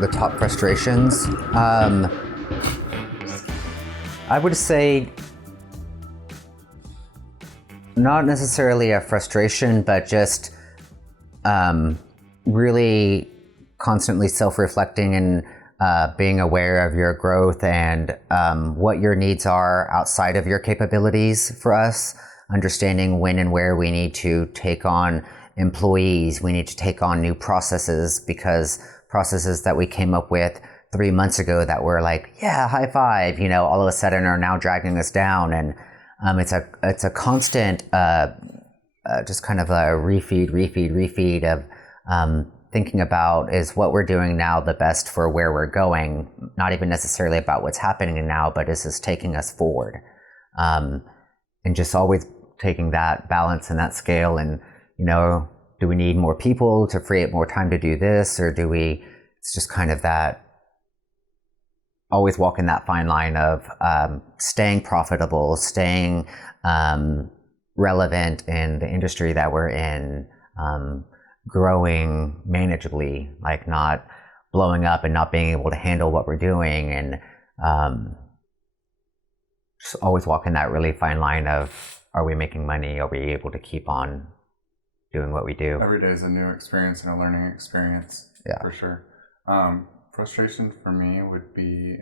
the top frustrations. I would say not necessarily a frustration, but just really constantly self-reflecting and being aware of your growth and what your needs are outside of your capabilities for us, understanding when and where we need to take on employees, we need to take on new processes, because processes that we came up with 3 months ago that were like, yeah, high five, all of a sudden are now dragging us down. And it's a constant just kind of a refeed of thinking about, is what we're doing now the best for where we're going? Not even necessarily about what's happening now, but is this taking us forward? And just always taking that balance and that scale. And, do we need more people to free up more time to do this? Or it's just kind of that, always walking that fine line of staying profitable, staying relevant in the industry that we're in, growing manageably, like not blowing up and not being able to handle what we're doing, and just always walking that really fine line of, are we making money? Are we able to keep on doing what we do? Every day is a new experience and a learning experience, yeah, for sure. Frustration for me would be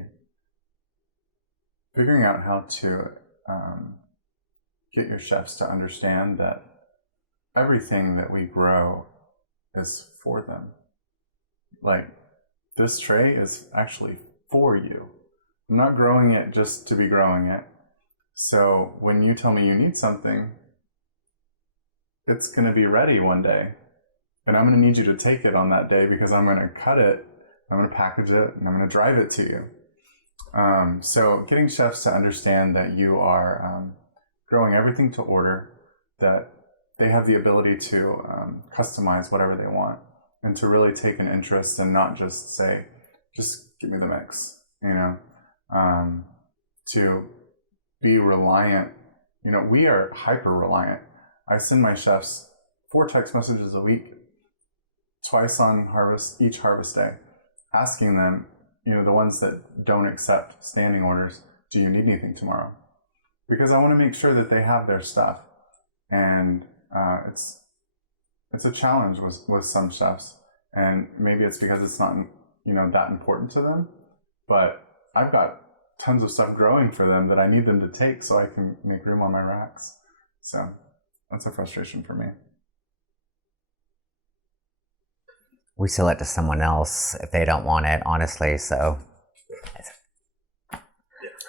figuring out how to get your chefs to understand that everything that we grow is for them. Like, this tray is actually for you. I'm not growing it just to be growing it. So when you tell me you need something, it's going to be ready one day. And I'm going to need you to take it on that day, because I'm going to cut it, I'm going to package it, and I'm going to drive it to you. So getting chefs to understand that you are growing everything to order, that they have the ability to customize whatever they want, and to really take an interest and not just say, just give me the mix, to be reliant. We are hyper reliant. I send my chefs 4 text messages a week, twice on each harvest day, asking them, the ones that don't accept standing orders, do you need anything tomorrow? Because I want to make sure that they have their stuff. And it's a challenge with some chefs, and maybe it's because it's not that important to them, but I've got tons of stuff growing for them that I need them to take so I can make room on my racks. So that's a frustration for me. We sell it to someone else if they don't want it, honestly, so.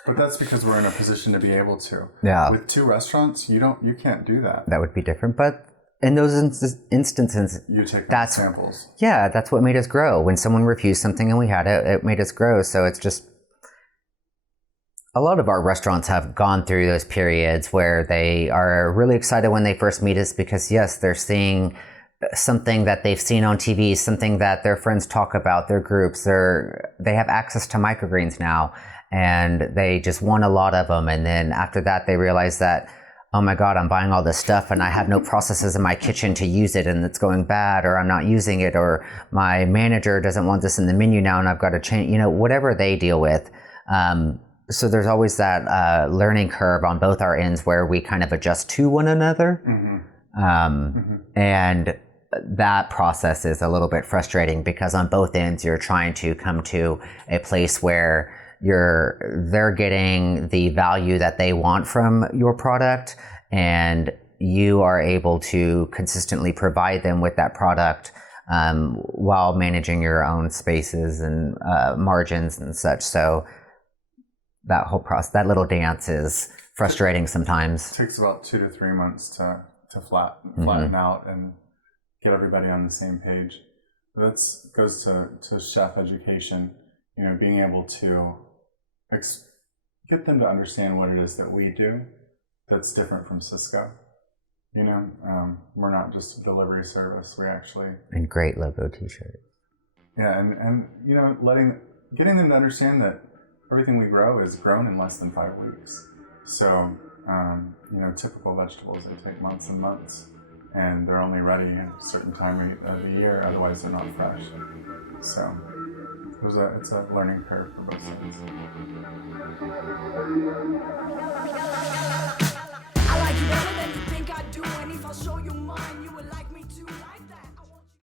But that's because we're in a position to be able to. Yeah. With 2 restaurants, you can't do that. That would be different, but in those instances, you take samples. Yeah, that's what made us grow. When someone refused something and we had it, it made us grow. So it's just, a lot of our restaurants have gone through those periods where they are really excited when they first meet us, because yes, they're seeing something that they've seen on TV, something that their friends talk about, their groups, they have access to microgreens now, and they just want a lot of them. And then after that, they realize that, oh my God, I'm buying all this stuff and I have no processes in my kitchen to use it, and it's going bad, or I'm not using it, or my manager doesn't want this in the menu now and I've got to change, whatever they deal with. So there's always that learning curve on both our ends where we kind of adjust to one another. Mm-hmm. And that process is a little bit frustrating, because on both ends you're trying to come to a place where they're getting the value that they want from your product, and you are able to consistently provide them with that product while managing your own spaces and margins and such. So that whole process, that little dance, is frustrating sometimes. It takes about 2 to 3 months to flatten out and get everybody on the same page. That goes to chef education, being able to get them to understand what it is that we do that's different from Cisco. We're not just a delivery service. We actually... And great logo t-shirt. Yeah, and getting them to understand that everything we grow is grown in less than 5 weeks. So, typical vegetables, they take months and months, and they're only ready at a certain time of the year, otherwise they're not fresh. So It's a learning curve for both sides.